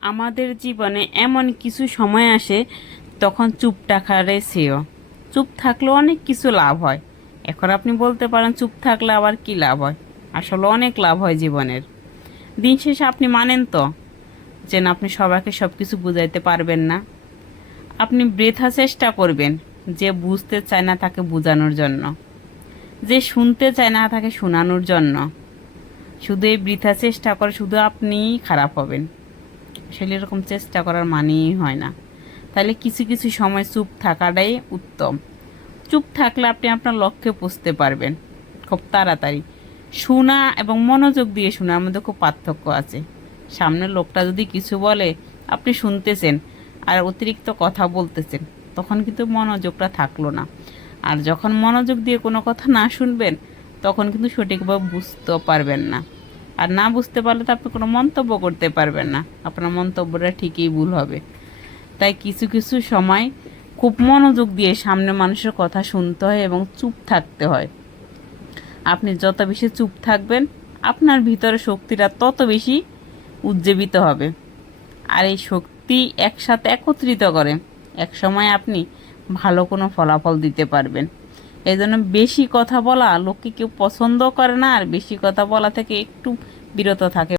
আমাদের জীবনে এমন কিছু সময় আসে তখন চুপ টাকারে শ্রেয়। চুপ থাকলেও অনেক কিছু লাভ হয়। এখন আপনি বলতে পারেন চুপ থাকলে আবার কি লাভ হয়? আসলে অনেক লাভ হয় জীবনের। দিন শেষে আপনি মানেন তো যে না, আপনি সবাইকে সব কিছু বুঝাইতে পারবেন না। আপনি বৃথা চেষ্টা করবেন যে বুঝতে চায় না তাকে বোঝানোর জন্য। যে শুনতে চায় না তাকে শোনানোর জন্য। শুধু এই বৃথা চেষ্টা করে শুধু আপনিই খারাপ হবেন। আসলে এরকম চেষ্টা করার মানেই হয় না। তাহলে কিছু কিছু সময় চুপ থাকাটাই উত্তম। চুপ থাকলে আপনি আপনার লক্ষ্যে পৌঁছতে পারবেন। খুব তাড়াতাড়ি। শোনা এবং মনোযোগ দিয়ে শোনার মধ্যে খুব পার্থক্য আছে। সামনের লোকটা যদি কিছু বলে, আপনি শুনতেছেন আর অতিরিক্ত কথা বলতেছেন, তখন কিন্তু মনোযোগটা থাকল না। আর যখন মনোযোগ দিয়ে কোনো কথা না শুনবেন, তখন কিন্তু সঠিকভাবে বুঝতেও পারবেন না। আর না বুঝতে পারলে তো আপনি কোনো মন্তব্য করতে পারবেন না। আপনার মন্তব্যটা ঠিকই ভুল হবে। তাই কিছু কিছু সময় খুব মনোযোগ দিয়ে সামনে মানুষের কথা শুনতে হয় এবং চুপ থাকতে হয়। আপনি যত বেশি চুপ থাকবেন, আপনার ভিতরে শক্তিটা তত বেশি উজ্জীবিত হবে। আর এই শক্তি একসাথে একত্রিত করে এক সময় আপনি ভালো কোনো ফলাফল দিতে পারবেন। এই জন্য বেশি কথা বলা লোককে কেউ পছন্দ করে না, আর বেশি কথা বলা থেকে একটু বিরত থাকে।